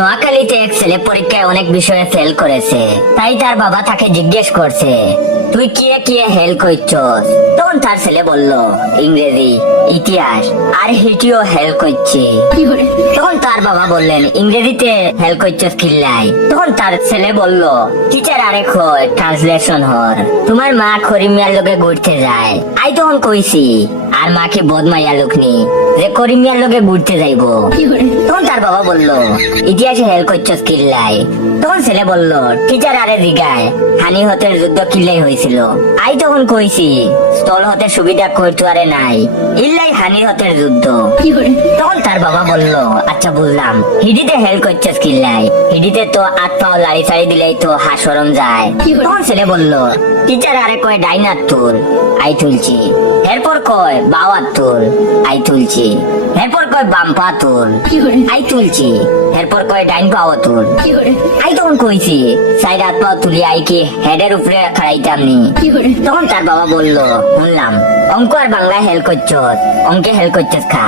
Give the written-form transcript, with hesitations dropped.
নোয়াখালীতে এক ছেলে পরীক্ষায় অনেক বিষয়ে ফেল করেছে, তাই তার বাবা তাকে জিজ্ঞেস করছে, তুই কিয়ে কিয়ে হেল করছস? তখন তার ছেলে বলল, ইংরেজি, ইতিহাস আর হিটিও হেল করছি। তখন তার বাবা বললেন, ইংরেজিতে হেল করছস কিল্লাই? তখন তার ছেলে বলল, টিচার আরেক হয় ট্রান্সলেশন হর, তোমার মা করিমিয়ার লোকে ঘুরতে যায়, আই তখন কইছি আর মাকে বদমাইয়া লোকনি যে করিমিয়ার লোকে ঘুরতে যাইবো। তখন তার বাবা বলল, ইতিহাসে হেল করছস কিল্লাই? তখন ছেলে বলল, টিচার আরে জিগায় হানি হতের যুদ্ধ কিল্লাই হয়েছিল, আই তখন কইছি স্থল হতে সুবিধা করতে আরে নাই, ইল্লাই হানি হতের যুদ্ধ। তখন তার বাবা বলল, আচ্ছা বুঝলাম, হিডিতে হেল করছস কিল্লাই? হিডিতে তো আট পাও লাড়ি ছাড়ি দিলেই তো হাসরম যায়। তখন ছেলে বলল, টিচার আরে কয় ডাইনার তুল, আই তুলছি। এরপর কয় বাওয়ার তুল, আই তুলছি। এরপর কয় বাম্পা তুল, আই তুলছি। এরপর কয় ডাইন পাও তুল, আই তখন কইছি সাইড হাত পাও তুলি আই কি হেডের উপরে খাড়াইতাম নি। তখন তার বাবা বলল, শুনলাম অঙ্ক আর বাংলায় হেল করছস, অঙ্কে হেল করছস খা।